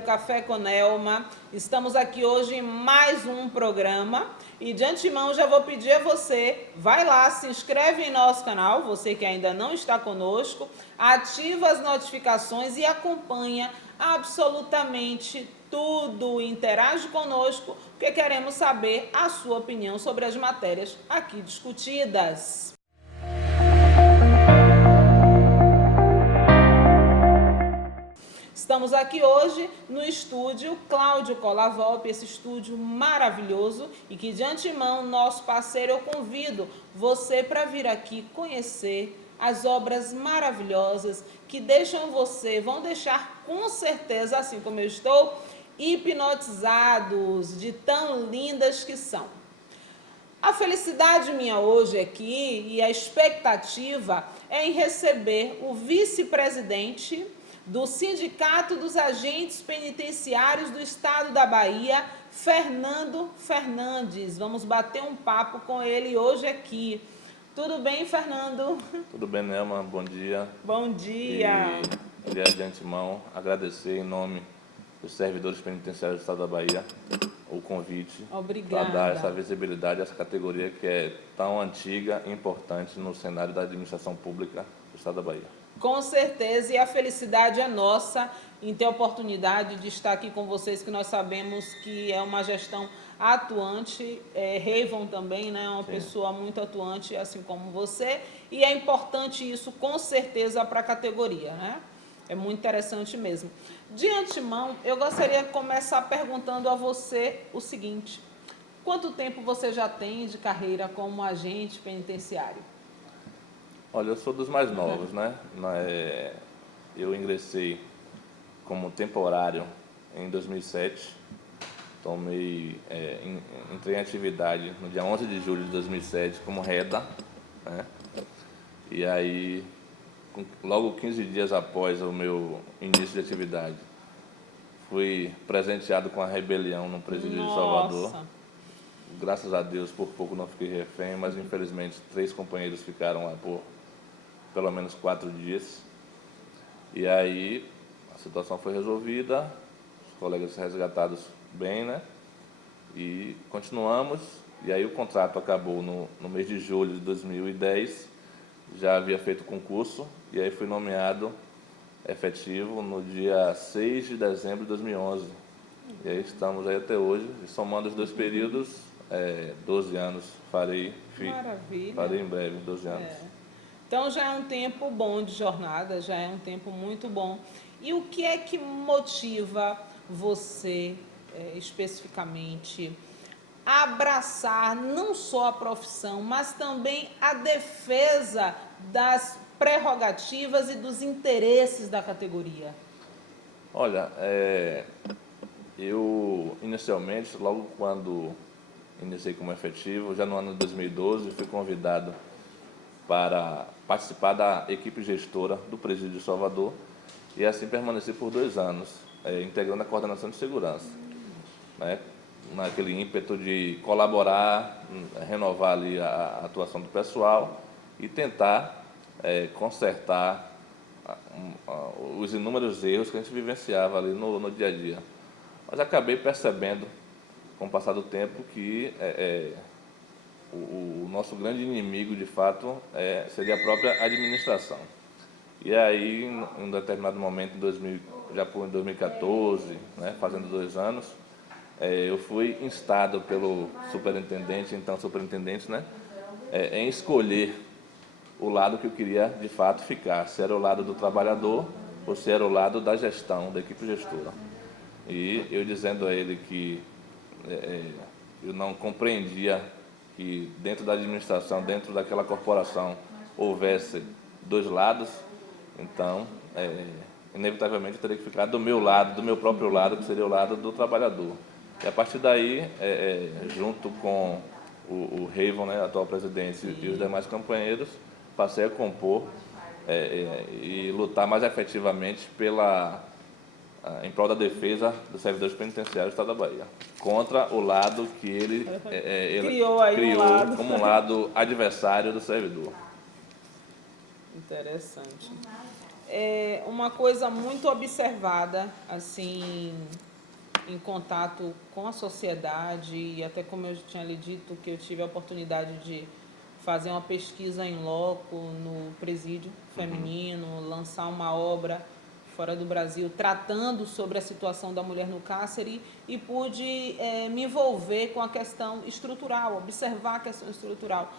do Café com Nelma. Estamos aqui hoje em mais um programa e de antemão já vou pedir a você, vai lá, se inscreve em nosso canal, você que ainda não está conosco, ativa as notificações e acompanha absolutamente tudo, interage conosco, porque queremos saber a sua opinião sobre as matérias aqui discutidas. Estamos aqui hoje no estúdio Cláudio Colavolpe, esse estúdio maravilhoso e que de antemão, nosso parceiro, eu convido você para vir aqui conhecer as obras maravilhosas que vão deixar com certeza, assim como eu estou, hipnotizados de tão lindas que são. A felicidade minha hoje aqui e a expectativa é em receber o vice-presidente do Sindicato dos Agentes Penitenciários do Estado da Bahia, Fernando Fernandes. Vamos bater um papo com ele hoje aqui. Tudo bem, Fernando? Tudo bem, Nelma? Bom dia. Bom dia. E queria de antemão agradecer em nome dos servidores penitenciários do Estado da Bahia o convite para dar essa visibilidade a essa categoria que é tão antiga e importante no cenário da administração pública do Estado da Bahia. Com certeza, e a felicidade é nossa em ter a oportunidade de estar aqui com vocês, que nós sabemos que é uma gestão atuante, Reivon também, né, uma pessoa muito atuante, assim como você, e é importante isso, com certeza, para a categoria, né? É muito interessante mesmo. De antemão, eu gostaria de começar perguntando a você o seguinte: quanto tempo você já tem de carreira como agente penitenciário? Olha, eu sou dos mais novos, né? Eu ingressei como temporário em 2007, entrei em atividade no dia 11 de julho de 2007 como reda, né? E aí, logo 15 dias após o meu início de atividade, fui presenteado com a rebelião no presídio de Salvador. Graças a Deus, por pouco não fiquei refém, mas infelizmente 3 companheiros ficaram lá por pelo menos 4 dias. E aí a situação foi resolvida, os colegas resgatados bem, né? E continuamos. E aí o contrato acabou no mês de julho de 2010, já havia feito concurso, e aí fui nomeado efetivo no dia 6 de dezembro de 2011. E aí estamos aí até hoje, e somando os 2 períodos, 12 anos farei em breve, 12 anos. Então já é um tempo bom de jornada, já é um tempo muito bom. E o que é que motiva você, especificamente, a abraçar não só a profissão, mas também a defesa das prerrogativas e dos interesses da categoria? Olha, eu inicialmente, logo quando iniciei como efetivo, já no ano de 2012, fui convidado para participar da equipe gestora do Presídio de Salvador e assim permaneci por 2 anos, integrando a coordenação de segurança, né? Naquele ímpeto de colaborar, renovar ali a atuação do pessoal e tentar consertar os inúmeros erros que a gente vivenciava ali no dia a dia. Mas acabei percebendo, com o passar do tempo, que o nosso grande inimigo, de fato, seria a própria administração. E aí, em um determinado momento, já por 2014, né, fazendo 2 anos, eu fui instado pelo superintendente, então superintendente, né, em escolher o lado que eu queria, de fato, ficar. Se era o lado do trabalhador ou se era o lado da gestão, da equipe gestora. E eu dizendo a ele que eu não compreendia que dentro da administração, dentro daquela corporação, houvesse 2 lados, então, inevitavelmente, eu teria que ficar do meu lado, do meu próprio lado, que seria o lado do trabalhador. E a partir daí, junto com o Reivon, né, atual presidente, e os demais companheiros, passei a compor e lutar mais efetivamente em prol da defesa dos servidores penitenciários do Estado da Bahia, contra o lado que ele criou como um lado adversário do servidor. Interessante. é uma coisa muito observada, assim, em contato com a sociedade, e até como eu tinha lhe dito, que eu tive a oportunidade de fazer uma pesquisa em loco no presídio feminino, lançar uma obra fora do Brasil tratando sobre a situação da mulher no cárcere, e pude me envolver com a questão estrutural, observar a questão estrutural.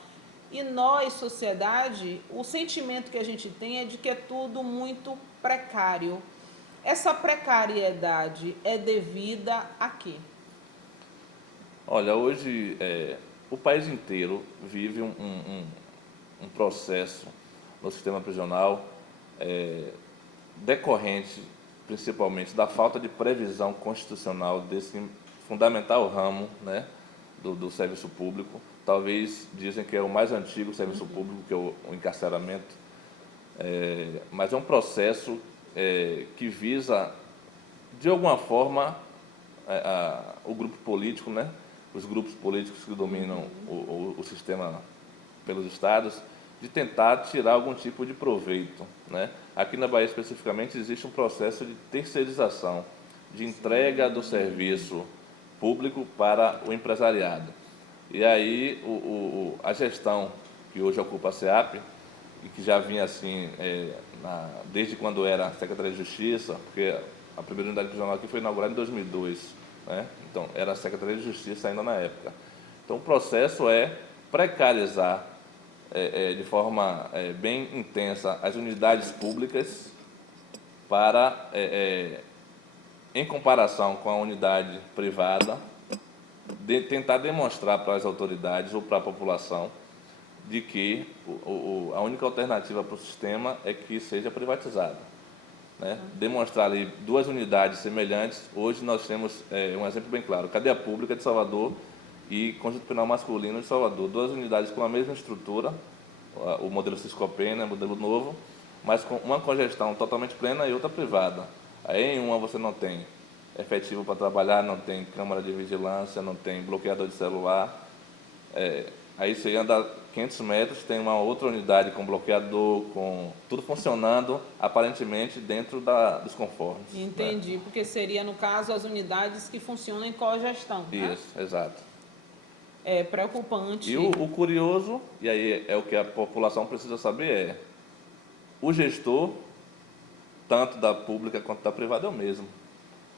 E nós, sociedade, o sentimento que a gente tem é de que é tudo muito precário. Essa precariedade é devida a quê? Olha, hoje o país inteiro vive um processo no sistema prisional decorrente principalmente da falta de previsão constitucional desse fundamental ramo, né, do serviço público. Talvez dizem que é o mais antigo serviço público, que é o encarceramento, mas é um processo que visa, de alguma forma, o grupo político, né, os grupos políticos que dominam o sistema pelos estados, de tentar tirar algum tipo de proveito, né? Aqui na Bahia, especificamente, existe um processo de terceirização, de entrega do serviço público para o empresariado. E aí, a gestão que hoje ocupa a SEAP, e que já vinha assim, desde quando era Secretaria de Justiça, porque a primeira unidade prisional aqui foi inaugurada em 2002, né? Então, era a Secretaria de Justiça ainda na época. Então, o processo é precarizar de forma bem intensa as unidades públicas para, em comparação com a unidade privada, tentar demonstrar para as autoridades ou para a população de que a única alternativa para o sistema é que seja privatizado, né? Demonstrar ali duas unidades semelhantes. Hoje nós temos um exemplo bem claro: Cadeia Pública de Salvador e Conjunto Penal Masculino de Salvador, duas unidades com a mesma estrutura, o modelo Ciscopena, modelo novo, mas com uma congestão totalmente plena e outra privada. Aí em uma você não tem efetivo para trabalhar, não tem câmara de vigilância, não tem bloqueador de celular. Aí você anda 500 metros, tem uma outra unidade com bloqueador, com tudo funcionando, aparentemente dentro dos conformes. Entendi, né? porque seria, no caso, as unidades que funcionam em cogestão, né? Isso, exato. É E preocupante. o curioso, e aí é o que a população precisa saber, o gestor, tanto da pública quanto da privada, é o mesmo.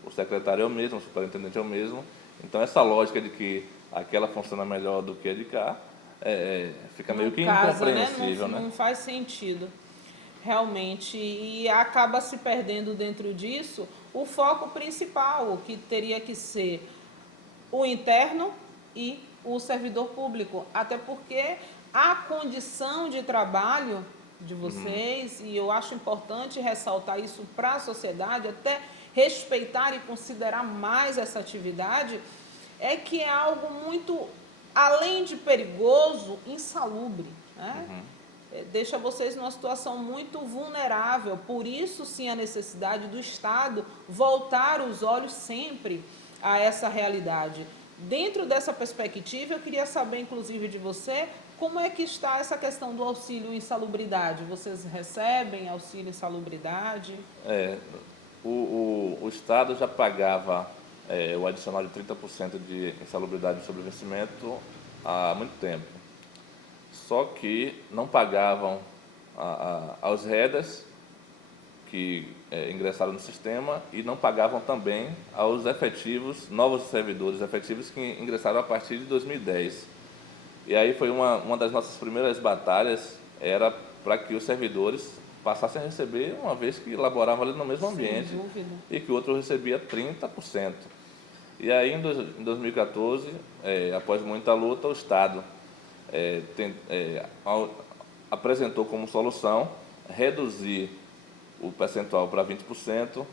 O secretário é o mesmo, o superintendente é o mesmo. Então, essa lógica de que aquela funciona melhor do que a de cá, fica meio Não que casa, né? incompreensível, né? Não faz sentido, realmente. E acaba se perdendo dentro disso o foco principal, que teria que ser o interno e o servidor público. Até porque a condição de trabalho de vocês, e eu acho importante ressaltar isso para a sociedade, até respeitar e considerar mais essa atividade, é que é algo muito, além de perigoso, insalubre, né? Deixa vocês numa situação muito vulnerável. Por isso, sim, a necessidade do Estado voltar os olhos sempre a essa realidade. Dentro dessa perspectiva, eu queria saber, inclusive, de você, como é que está essa questão do auxílio insalubridade? Vocês recebem auxílio insalubridade? O Estado já pagava o adicional de 30% de insalubridade de sobrevencimento há muito tempo. Só que não pagavam aos REDAs que ingressaram no sistema, e não pagavam também aos efetivos, novos servidores efetivos que ingressaram a partir de 2010. E aí foi uma das nossas primeiras batalhas, era para que os servidores passassem a receber, uma vez que laboravam ali no mesmo ambiente, Sem dúvida. e que o outro recebia 30%. E aí, em 2014, após muita luta, o Estado apresentou como solução reduzir o percentual para 20%,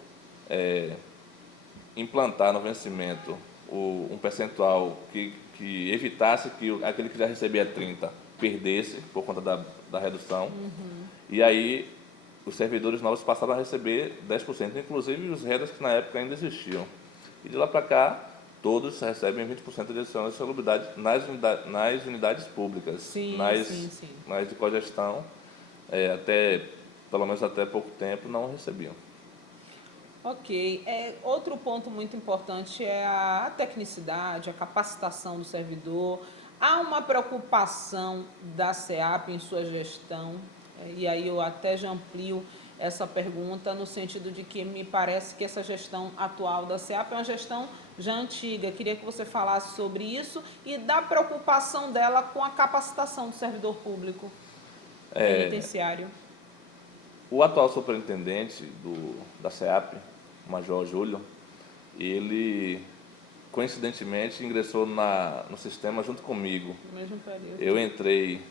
implantar no vencimento um percentual que evitasse que aquele que já recebia 30 perdesse por conta da redução. E aí os servidores novos passaram a receber 10%, inclusive os REDAs que na época ainda existiam. E de lá para cá, todos recebem 20% de adicional de insalubridade nas unidades públicas, Sim, nas, sim, sim. nas de cogestão, até pelo menos até pouco tempo, não recebiam. Ok. Outro ponto muito importante é a tecnicidade, a capacitação do servidor. Há uma preocupação da SEAP em sua gestão, e aí eu até já amplio essa pergunta no sentido de que me parece que essa gestão atual da SEAP é uma gestão já antiga. Queria que você falasse sobre isso e da preocupação dela com a capacitação do servidor público penitenciário. O atual superintendente da SEAP, o Major Júlio, ele coincidentemente ingressou no sistema junto comigo. No mesmo período. Eu entrei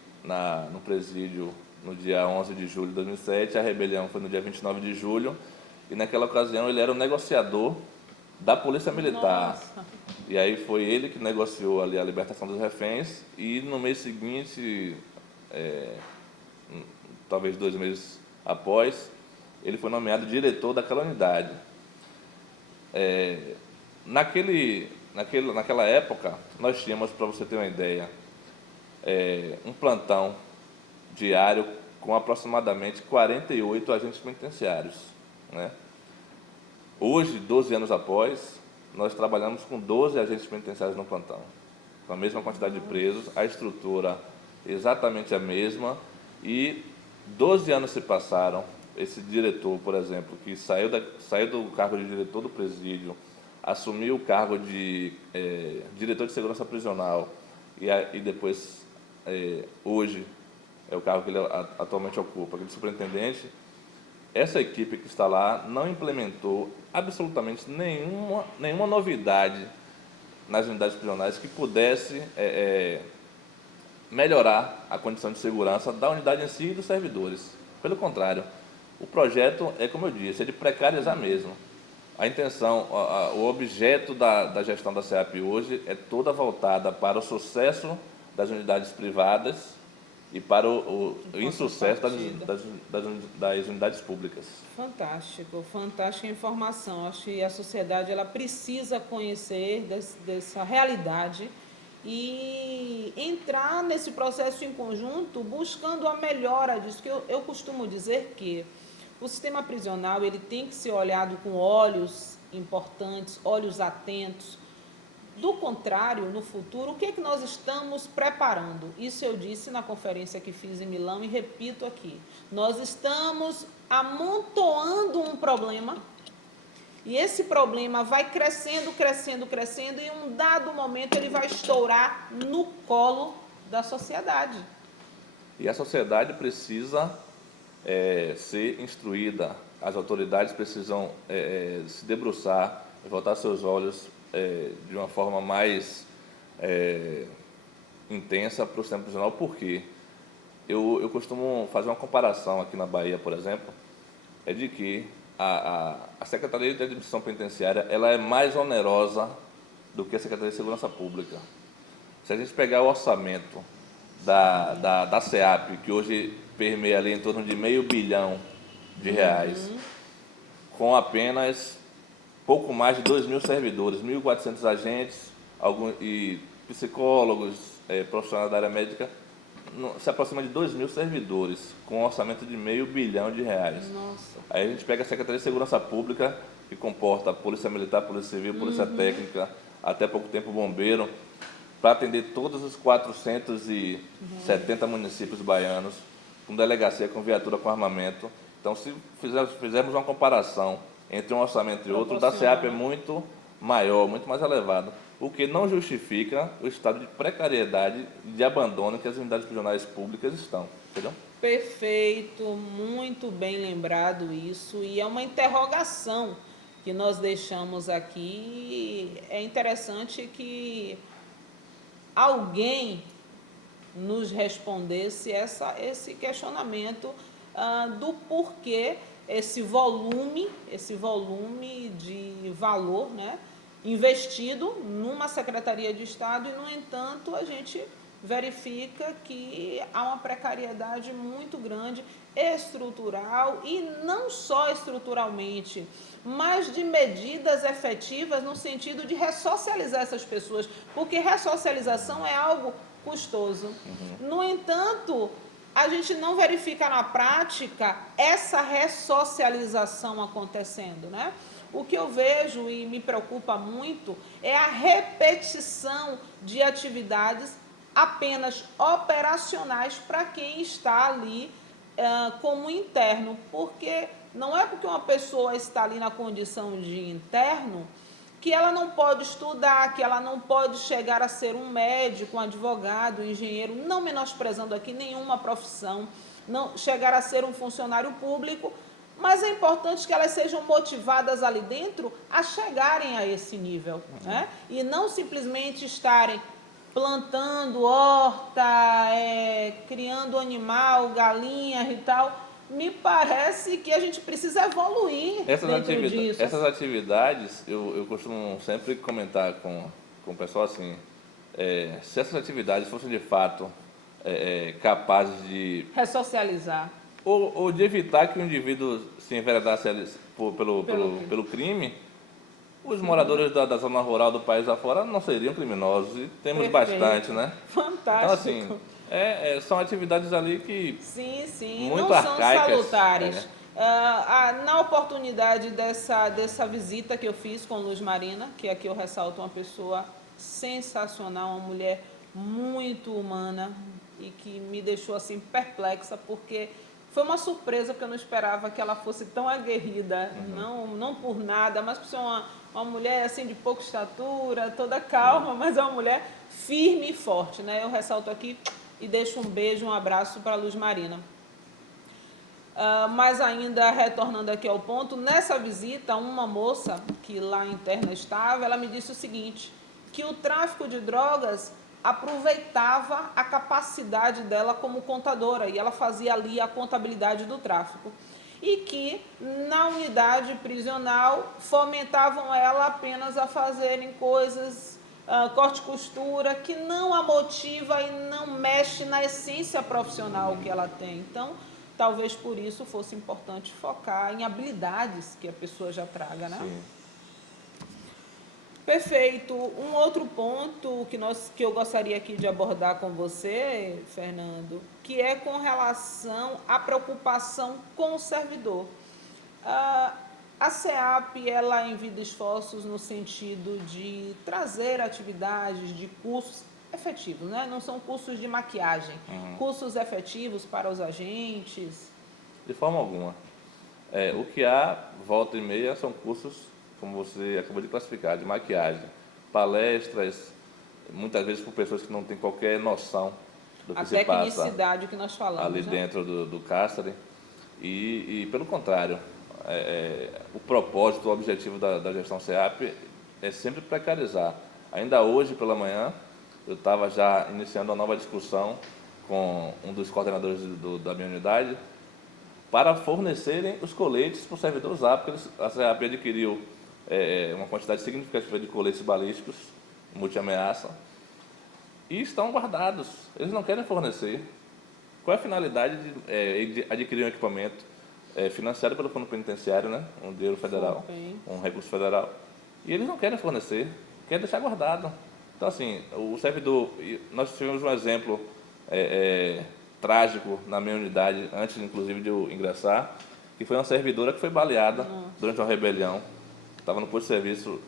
no presídio no dia 11 de julho de 2007, a rebelião foi no dia 29 de julho, e naquela ocasião ele era o negociador da Polícia Militar. Nossa. E aí foi ele que negociou ali a libertação dos reféns, e no mês seguinte, talvez 2 meses após, ele foi nomeado diretor daquela unidade. Naquela época, nós tínhamos, para você ter uma ideia, um plantão diário com aproximadamente 48 agentes penitenciários, né? Hoje, 12 anos após, nós trabalhamos com 12 agentes penitenciários no plantão, com a mesma quantidade de presos, a estrutura exatamente a mesma, e 12 anos se passaram. Esse diretor, por exemplo, que saiu do cargo de diretor do presídio, assumiu o cargo de diretor de segurança prisional e depois, hoje, é o cargo que ele atualmente ocupa, aquele superintendente. Essa equipe que está lá não implementou absolutamente nenhuma novidade nas unidades prisionais que pudesse melhorar a condição de segurança da unidade em si e dos servidores. Pelo contrário, o projeto como eu disse, é de precarizar mesmo. A intenção, o objeto da gestão da SEAP hoje é toda voltada para o sucesso das unidades privadas e para o insucesso das unidades públicas. Fantástico, fantástica informação. Acho que a sociedade ela precisa conhecer dessa realidade e entrar nesse processo em conjunto buscando a melhora disso. Que eu costumo dizer que o sistema prisional ele tem que ser olhado com olhos importantes, olhos atentos. Do contrário, no futuro, o que é que nós estamos preparando? Isso eu disse na conferência que fiz em Milão e repito aqui. Nós estamos amontoando um problema e esse problema vai crescendo, crescendo, crescendo e em um dado momento ele vai estourar no colo da sociedade. E a sociedade precisa ser instruída, as autoridades precisam se debruçar, voltar seus olhos de uma forma mais intensa para o sistema prisional. Por quê? Eu costumo fazer uma comparação aqui na Bahia, por exemplo, de que a Secretaria de Administração Penitenciária ela é mais onerosa do que a Secretaria de Segurança Pública. Se a gente pegar o orçamento da SEAP, que hoje permeia ali em torno de R$500 bilhão, com apenas pouco mais de 2.000 servidores, 1.400 agentes e psicólogos, profissionais da área médica, se aproxima de 2.000 servidores, com um orçamento de R$500 bilhão. Nossa. Aí a gente pega a Secretaria de Segurança Pública, que comporta a Polícia Militar, Polícia Civil, Polícia Técnica, até pouco tempo Bombeiro, para atender todos os 470 municípios baianos, com delegacia, com viatura, com armamento. Então, se fizermos uma comparação entre um orçamento e outro, o da SEAP é muito maior, muito mais elevado, o que não justifica o estado de precariedade e de abandono que as unidades prisionais públicas estão, entendeu? Perfeito, muito bem lembrado isso, e é uma interrogação que nós deixamos aqui. É interessante que alguém nos respondesse esse questionamento do porquê esse volume de valor, né, investido numa Secretaria de Estado e, no entanto, a gente verifica que há uma precariedade muito grande estrutural e não só estruturalmente, mas de medidas efetivas no sentido de ressocializar essas pessoas, porque ressocialização é algo custoso. No entanto, a gente não verifica na prática essa ressocialização acontecendo, né? O que eu vejo e me preocupa muito é a repetição de atividades apenas operacionais para quem está ali como interno, porque não é porque uma pessoa está ali na condição de interno que ela não pode estudar, que ela não pode chegar a ser um médico, um advogado, um engenheiro, não menosprezando aqui nenhuma profissão, não chegar a ser um funcionário público, mas é importante que elas sejam motivadas ali dentro a chegarem a esse nível, né? E não simplesmente estarem plantando horta, criando animal, galinha e tal. Me parece que a gente precisa evoluir dentro disso. Essas atividades, eu costumo sempre comentar com o pessoal assim, se essas atividades fossem de fato capazes de... Ressocializar. Ou de evitar que o indivíduo se enveredasse pelo crime, os moradores da zona rural do país afora não seriam criminosos, e temos bastante, né? Fantástico. Então, assim, são atividades ali que... Sim, muito não arcaicas, são salutares. Na oportunidade dessa visita que eu fiz com Luz Marina, que aqui eu ressalto uma pessoa sensacional, uma mulher muito humana e que me deixou assim perplexa, porque foi uma surpresa, porque eu não esperava que ela fosse tão aguerrida, não por nada, mas por ser uma mulher assim de pouca estatura, toda calma, mas é uma mulher firme e forte, né? Eu ressalto aqui e deixo um beijo, um abraço para a Luz Marina. Mas ainda retornando aqui ao ponto, nessa visita, uma moça que lá interna estava, ela me disse o seguinte, que o tráfico de drogas aproveitava a capacidade dela como contadora, e ela fazia ali a contabilidade do tráfico. E que na unidade prisional fomentavam ela apenas a fazerem coisas, corte e costura, que não a motiva e não mexe na essência profissional que ela tem. Então, talvez por isso fosse importante focar em habilidades que a pessoa já traga, né? Sim. Perfeito. Um outro ponto que eu gostaria aqui de abordar com você, Fernando, que é com relação à preocupação com o servidor. A SEAP, ela envia esforços no sentido de trazer atividades de cursos efetivos, né? Não são cursos de maquiagem, cursos efetivos para os agentes. De forma alguma. O que há, volta e meia, são cursos, como você acabou de classificar, de maquiagem, palestras, muitas vezes por pessoas que não têm qualquer noção do que se passa. A tecnicidade que nós falamos, ali dentro do cárcere. E pelo contrário, o propósito, o objetivo da gestão SEAP é sempre precarizar. Ainda hoje pela manhã, eu estava já iniciando uma nova discussão com um dos coordenadores da minha unidade para fornecerem os coletes para o servidor usar, porque a SEAP adquiriu uma quantidade significativa de coletes balísticos multi-ameaça e estão guardados. Eles não querem fornecer. Qual é a finalidade de adquirir um equipamento financiado pelo Fundo Penitenciário, né? Um dinheiro federal, um recurso federal, e eles não querem fornecer, querem deixar guardado. Então, assim, o servidor... Nós tivemos um exemplo trágico na minha unidade, antes, inclusive, de eu ingressar, que foi uma servidora que foi baleada durante uma rebelião. Estava no posto de serviço,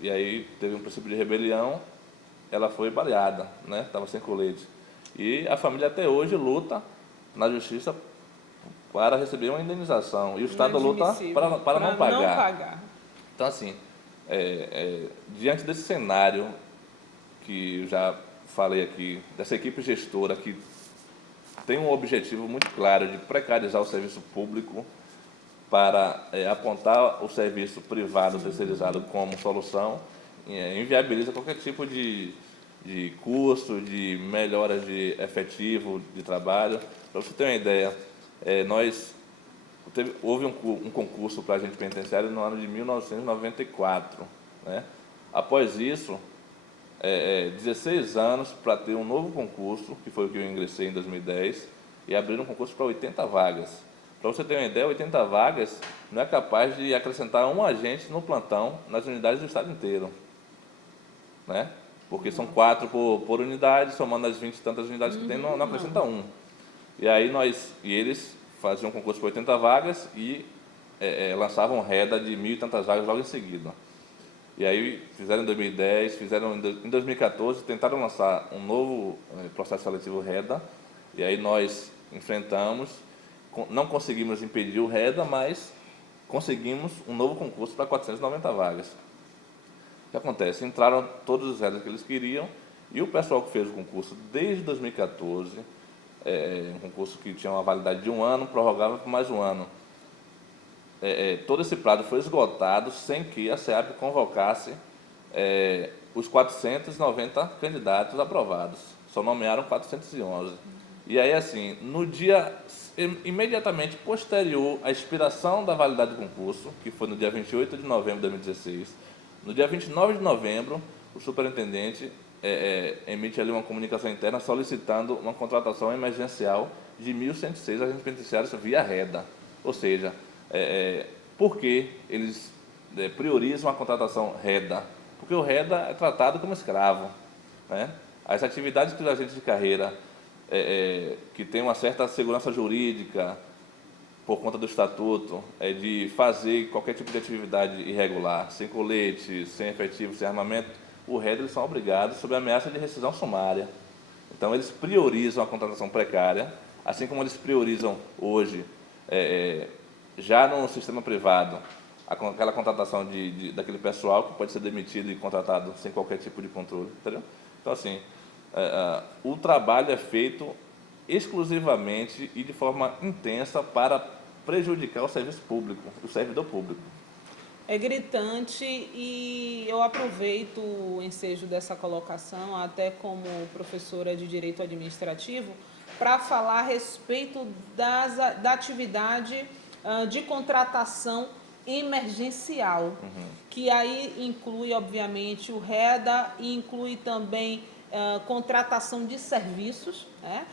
e aí teve um princípio de rebelião, ela foi baleada, né? Estava sem colete. E a família até hoje luta na justiça para receber uma indenização. E o Estado luta para não pagar. Então, assim, diante desse cenário que eu já falei aqui, dessa equipe gestora que tem um objetivo muito claro de precarizar o serviço público para apontar o serviço privado terceirizado como solução, inviabiliza qualquer tipo de custo, de melhora de efetivo de trabalho. Para você ter uma ideia, houve um concurso para agente penitenciário no ano de 1994. Né? Após isso, 16 anos para ter um novo concurso, que foi o que eu ingressei em 2010, e abriram um concurso para 80 vagas. Para você ter uma ideia, 80 vagas não é capaz de acrescentar um agente no plantão nas unidades do estado inteiro. Né? Porque são 4 por unidade, somando as 20 e tantas unidades que tem, não acrescenta um. E aí eles faziam um concurso por 80 vagas e lançavam reda de 1.000 e tantas vagas logo em seguida. E aí fizeram em 2010, fizeram em 2014, tentaram lançar um novo processo seletivo reda, e aí nós enfrentamos, não conseguimos impedir o reda, mas conseguimos um novo concurso para 490 vagas. O que acontece? Entraram todos os redas que eles queriam, e o pessoal que fez o concurso desde 2014, um concurso que tinha uma validade de 1 ano, prorrogava por mais 1 ano. Todo esse prazo foi esgotado sem que a SEAP convocasse os 490 candidatos aprovados. Só nomearam 411. E aí, assim, no dia imediatamente posterior à expiração da validade do concurso, que foi no dia 28 de novembro de 2016, no dia 29 de novembro, o superintendente emite ali uma comunicação interna solicitando uma contratação emergencial de 1.106 agentes penitenciários via reda. Ou seja, por que eles priorizam a contratação reda? Porque o reda é tratado como escravo, né? As atividades que os agentes de carreira, que têm uma certa segurança jurídica, por conta do estatuto, de fazer qualquer tipo de atividade irregular, sem colete, sem efetivo, sem armamento, o reda eles são obrigados sob ameaça de rescisão sumária. Então, eles priorizam a contratação precária, assim como eles priorizam hoje, já no sistema privado, aquela contratação daquele pessoal que pode ser demitido e contratado sem qualquer tipo de controle, entendeu? Então, assim, o trabalho é feito exclusivamente e de forma intensa para prejudicar o serviço público, o servidor público. É gritante e eu aproveito o ensejo dessa colocação, até como professora de Direito Administrativo, para falar a respeito da atividade de contratação emergencial, que aí inclui, obviamente, o REDA e inclui também contratação de serviços, né?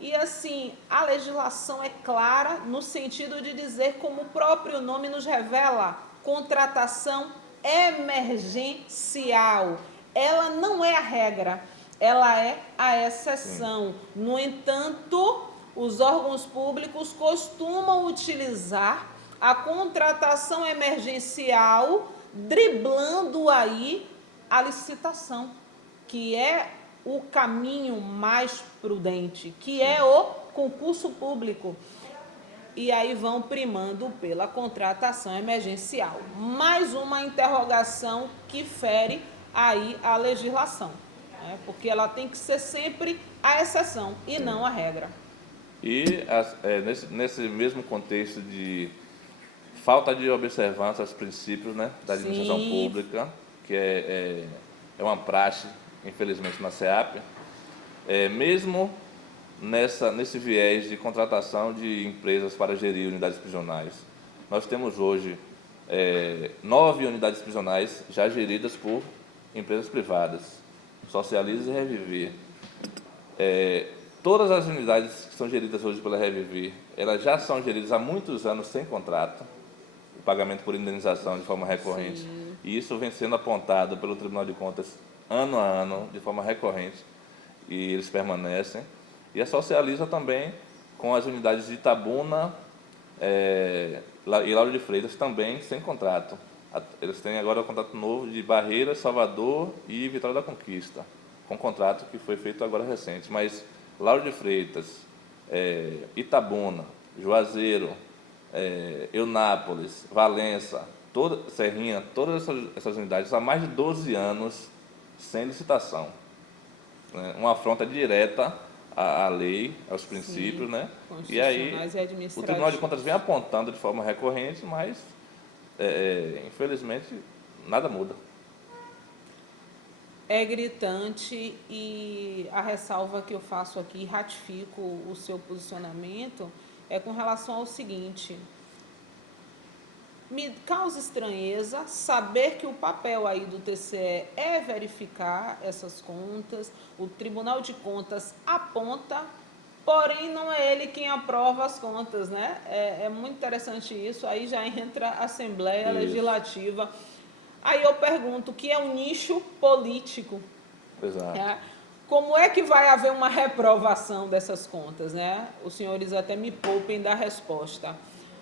E, assim, a legislação é clara no sentido de dizer, como o próprio nome nos revela, contratação emergencial. Ela não é a regra, ela é a exceção. No entanto, os órgãos públicos costumam utilizar a contratação emergencial, driblando aí a licitação, que é o caminho mais prudente, que é o concurso público. E aí vão primando pela contratação emergencial. Mais uma interrogação que fere aí a legislação, né? Porque ela tem que ser sempre a exceção e não a regra. E nesse mesmo contexto de falta de observância aos princípios, né, da administração pública, que é uma praxe, infelizmente, na SEAP, mesmo nesse viés de contratação de empresas para gerir unidades prisionais, nós temos hoje 9 unidades prisionais já geridas por empresas privadas, Socialize e Reviver. Todas as unidades que são geridas hoje pela Reviver, elas já são geridas há muitos anos sem contrato, o pagamento por indenização de forma recorrente. Sim. E isso vem sendo apontado pelo Tribunal de Contas ano a ano, de forma recorrente, e eles permanecem. E a Socializa também com as unidades de Itabuna e Lauro de Freitas também sem contrato. Eles têm agora o contrato novo de Barreiras, Salvador e Vitória da Conquista, com contrato que foi feito agora recente. Mas Lauro de Freitas, Itabuna, Juazeiro, Eunápolis, Valença, Serrinha, todas essas unidades há mais de 12 anos sem licitação, né? Uma afronta direta à lei, aos princípios, né? E aí o Tribunal de Contas vem apontando de forma recorrente, mas infelizmente nada muda. É gritante e a ressalva que eu faço aqui, ratifico o seu posicionamento, é com relação ao seguinte: me causa estranheza saber que o papel aí do TCE é verificar essas contas, o Tribunal de Contas aponta, porém não é ele quem aprova as contas, né? É muito interessante isso, aí já entra a Assembleia Legislativa. Aí eu pergunto, o que é um nicho político? Exato. Como é que vai haver uma reprovação dessas contas, né? Os senhores até me poupem da resposta.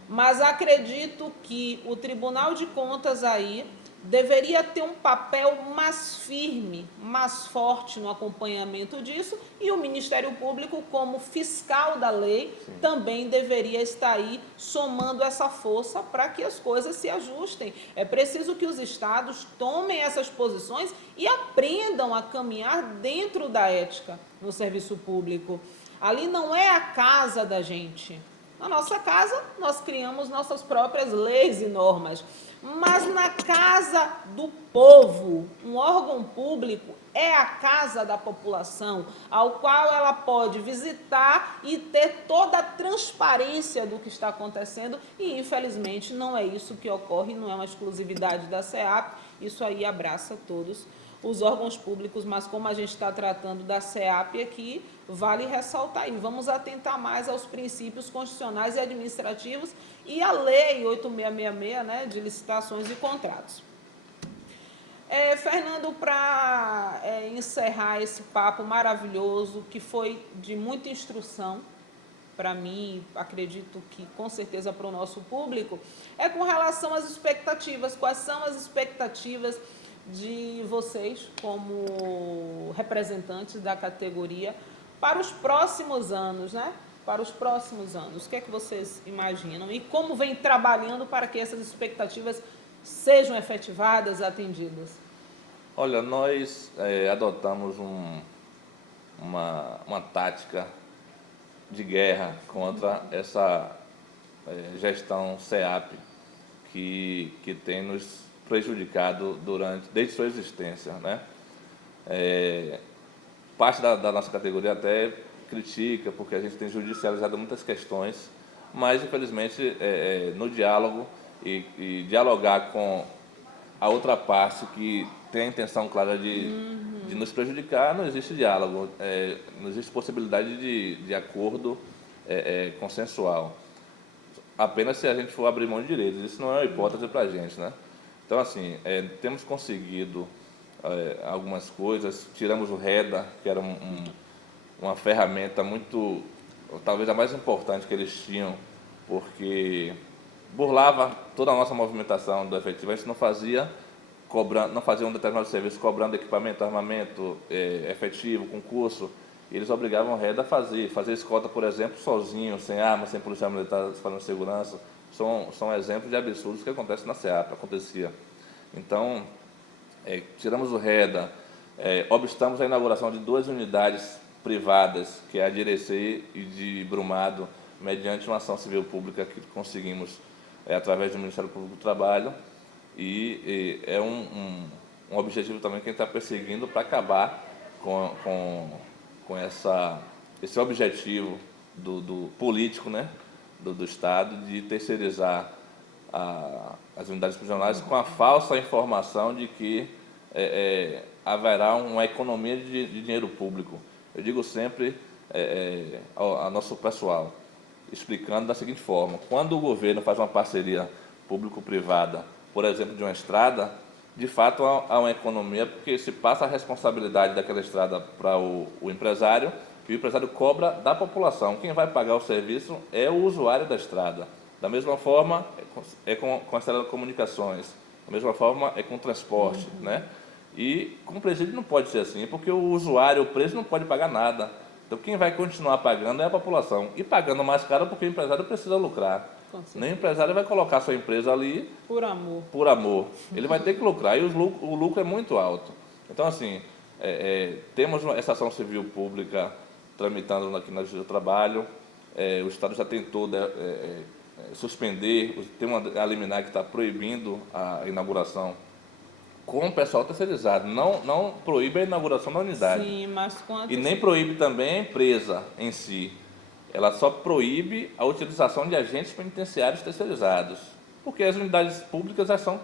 Mas acredito que o Tribunal de Contas aí deveria ter um papel mais firme, mais forte no acompanhamento disso, e o Ministério Público, como fiscal da lei, Sim. também deveria estar aí somando essa força para que as coisas se ajustem. É preciso que os estados tomem essas posições e aprendam a caminhar dentro da ética no serviço público. Ali não é a casa da gente. Na nossa casa, nós criamos nossas próprias leis e normas. Mas na casa do povo, um órgão público é a casa da população, ao qual ela pode visitar e ter toda a transparência do que está acontecendo, e infelizmente não é isso que ocorre, não é uma exclusividade da SEAP, isso aí abraça todos os órgãos públicos, mas como a gente está tratando da SEAP aqui, vale ressaltar, e vamos atentar mais aos princípios constitucionais e administrativos e a Lei 8666, né, de licitações e contratos. Fernando, para encerrar esse papo maravilhoso, que foi de muita instrução para mim, acredito que com certeza para o nosso público, é com relação às expectativas. Quais são as expectativas de vocês, como representantes da categoria, para os próximos anos, né? Para os próximos anos, o que é que vocês imaginam? E como vem trabalhando para que essas expectativas sejam efetivadas, atendidas? Olha, nós adotamos uma tática de guerra contra essa gestão SEAP que tem nos prejudicado desde sua existência, né? Parte da nossa categoria até critica, porque a gente tem judicializado muitas questões, mas, infelizmente, no diálogo e dialogar com a outra parte que tem a intenção clara de nos prejudicar, não existe diálogo, não existe possibilidade de acordo consensual. Apenas se a gente for abrir mão de direitos. Isso não é uma hipótese para a gente, né? Então, assim, temos conseguido algumas coisas. Tiramos o REDA, que era uma ferramenta muito, talvez a mais importante que eles tinham, porque burlava toda a nossa movimentação do efetivo. A gente não fazia um determinado serviço cobrando equipamento, armamento, efetivo, concurso. Eles obrigavam o REDA a fazer escolta, por exemplo, sozinho, sem arma, sem policial militar fazendo segurança. São exemplos de absurdos que acontecem na SEAP, acontecia. Então, tiramos o REDA, obstamos a inauguração de 2 unidades privadas, que é a de Irecê e de Brumado, mediante uma ação civil pública que conseguimos através do Ministério Público do Trabalho, e é um objetivo também que a gente está perseguindo para acabar com esse objetivo do político, né, do Estado, de terceirizar as unidades prisionais com a falsa informação de que haverá uma economia de dinheiro público. Eu digo sempre ao nosso pessoal, explicando da seguinte forma: quando o governo faz uma parceria público-privada, por exemplo, de uma estrada, de fato há uma economia, porque se passa a responsabilidade daquela estrada para o empresário, e o empresário cobra da população. Quem vai pagar o serviço é o usuário da estrada. Da mesma forma, com as telecomunicações, da mesma forma é com o transporte, né? E com o presídio não pode ser assim, porque o usuário, o preço, não pode pagar nada. Então, quem vai continuar pagando é a população. E pagando mais caro porque o empresário precisa lucrar. Nem o empresário vai colocar sua empresa ali por amor. Por amor. Ele vai ter que lucrar, e o lucro é muito alto. Então, assim, temos essa ação civil pública tramitando aqui na Justiça do Trabalho. O Estado já tentou suspender, tem uma liminar que está proibindo a inauguração com o pessoal terceirizado. Não proíbe a inauguração da unidade. Sim, mas quanto... E nem proíbe também a empresa em si. Ela só proíbe a utilização de agentes penitenciários terceirizados, porque as unidades públicas já são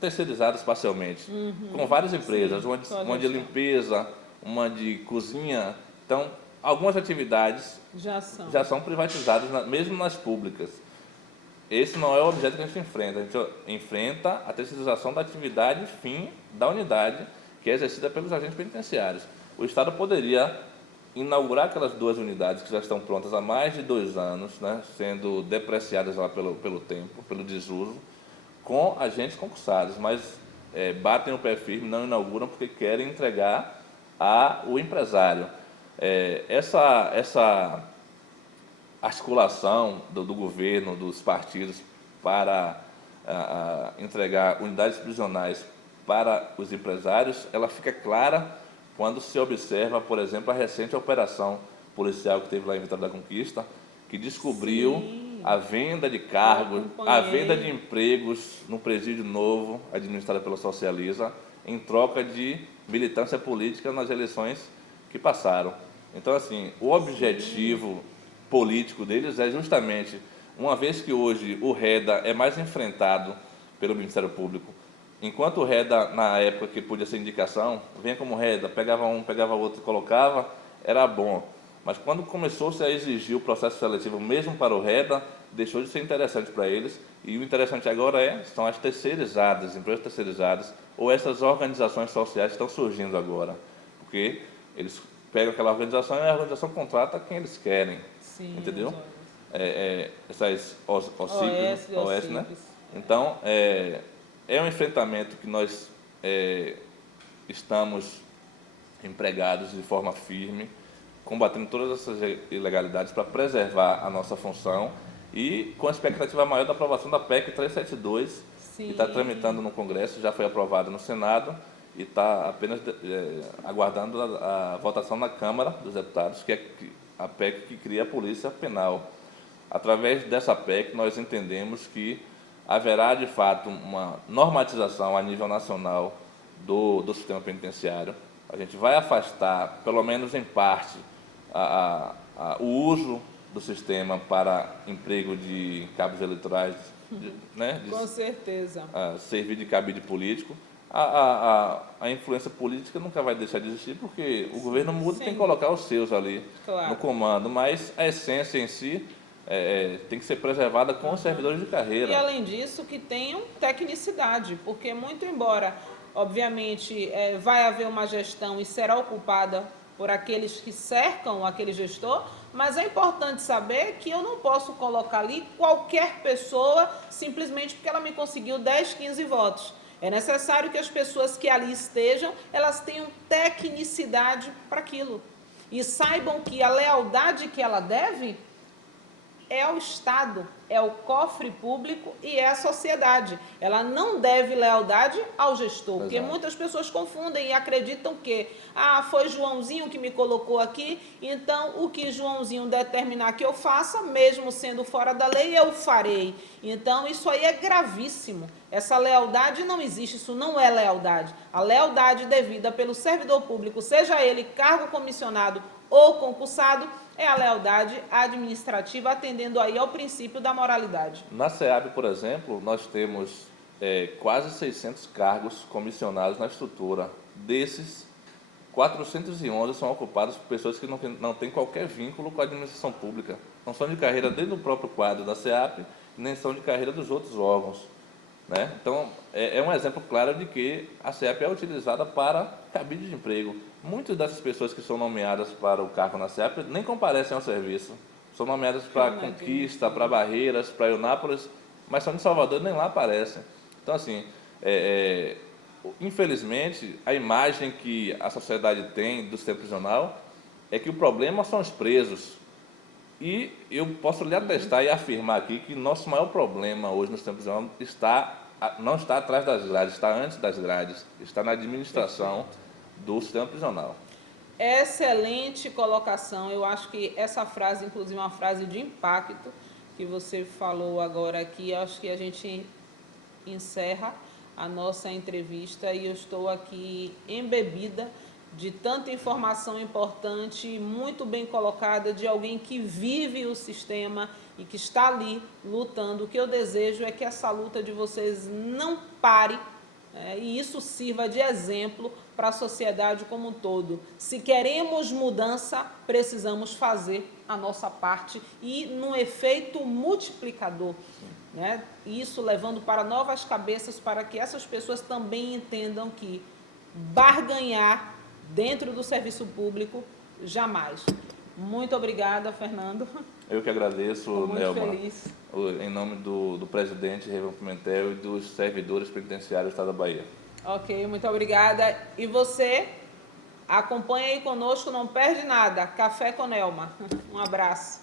terceirizadas parcialmente, com várias empresas, uma de limpeza, uma de cozinha. Então, algumas atividades já são privatizadas, mesmo nas públicas. Esse não é o objeto que a gente enfrenta. A gente enfrenta a terceirização da atividade fim da unidade, que é exercida pelos agentes penitenciários. o Estado poderia inaugurar aquelas 2 unidades que já estão prontas há mais de 2 anos, né, sendo depreciadas lá pelo tempo, pelo desuso, com agentes concursados, mas batem o pé firme, não inauguram porque querem entregar ao empresário. Essa articulação do governo, dos partidos, para entregar unidades prisionais para os empresários, ela fica clara quando se observa, por exemplo, a recente operação policial que teve lá em Vitória da Conquista, que descobriu Sim, a venda de cargos, a acompanhei. venda de empregos no presídio novo, administrado pela Socializa, em troca de militância política nas eleições que passaram. Então, assim, o objetivo político deles é justamente, uma vez que hoje o REDA é mais enfrentado pelo Ministério Público, enquanto o REDA, na época que podia ser indicação, vinha como REDA, pegava um, pegava outro e colocava, era bom. Mas quando começou-se a exigir o processo seletivo mesmo para o REDA, deixou de ser interessante para eles. E o interessante agora são as terceirizadas, empresas terceirizadas, ou essas organizações sociais que estão surgindo agora. Porque eles pegam aquela organização e a organização contrata quem eles querem. Sim, Entendeu? os Essas OS, né? Então, é um enfrentamento que nós estamos empregados de forma firme, combatendo todas essas ilegalidades para preservar a nossa função e com a expectativa maior da aprovação da PEC 372, que está tramitando no Congresso, já foi aprovada no Senado e está apenas aguardando a votação na Câmara dos Deputados, que é a PEC que cria a Polícia Penal. Através dessa PEC, nós entendemos que haverá, de fato, uma normatização a nível nacional do sistema penitenciário. A gente vai afastar, pelo menos em parte, o uso do sistema para emprego de cabos eleitorais, né, Com certeza. servir de cabide político. A influência política nunca vai deixar de existir, porque o governo muda e tem que colocar os seus ali no comando, mas a essência em si tem que ser preservada com os servidores de carreira. E, além disso, que tenham tecnicidade, porque muito embora, obviamente, vai haver uma gestão e será ocupada por aqueles que cercam aquele gestor, mas é importante saber que eu não posso colocar ali qualquer pessoa simplesmente porque ela me conseguiu 10, 15 votos. É necessário que as pessoas que ali estejam, elas tenham tecnicidade para aquilo. E saibam que a lealdade que ela deve é ao Estado, é o cofre público e é a sociedade. Ela não deve lealdade ao gestor, porque muitas pessoas confundem e acreditam que foi Joãozinho que me colocou aqui, então o que Joãozinho determinar que eu faça, mesmo sendo fora da lei, eu farei. Então isso aí é gravíssimo. Essa lealdade não existe, isso não é lealdade. A lealdade devida pelo servidor público, seja ele cargo comissionado ou concursado, é a lealdade administrativa, atendendo aí ao princípio da moralidade. Na SEAB, por exemplo, nós temos quase 600 cargos comissionados na estrutura. Desses, 411 são ocupados por pessoas que não têm qualquer vínculo com a administração pública. Não são de carreira dentro do próprio quadro da SEAP, nem são de carreira dos outros órgãos. Né? Então, é um exemplo claro de que a SEAP é utilizada para cabide de emprego. Muitas dessas pessoas que são nomeadas para o cargo na SEAP nem comparecem ao serviço. São nomeadas para Conquista, para Barreiras, para Eunápolis, mas são de Salvador e nem lá aparecem. Então, assim, infelizmente, a imagem que a sociedade tem do sistema prisional é que o problema são os presos. E eu posso lhe atestar e afirmar aqui que nosso maior problema hoje no sistema prisional não está atrás das grades, está antes das grades, está na administração do sistema prisional. Excelente colocação. Eu acho que essa frase, inclusive, é uma frase de impacto que você falou agora aqui. Eu acho que a gente encerra a nossa entrevista e eu estou aqui embebida de tanta informação importante, muito bem colocada, de alguém que vive o sistema e que está ali lutando. O que eu desejo é que essa luta de vocês não pare, e isso sirva de exemplo para a sociedade como um todo. Se queremos mudança, precisamos fazer a nossa parte e num efeito multiplicador. Né? Isso levando para novas cabeças, para que essas pessoas também entendam que barganhar dentro do serviço público, jamais. Muito obrigada, Fernando. Eu que agradeço, Estou muito Nelma, feliz. em nome do presidente Revon Pimentel e dos servidores penitenciários do Estado da Bahia. Ok, muito obrigada. E você, acompanha aí conosco, não perde nada. Café com Nelma. Um abraço.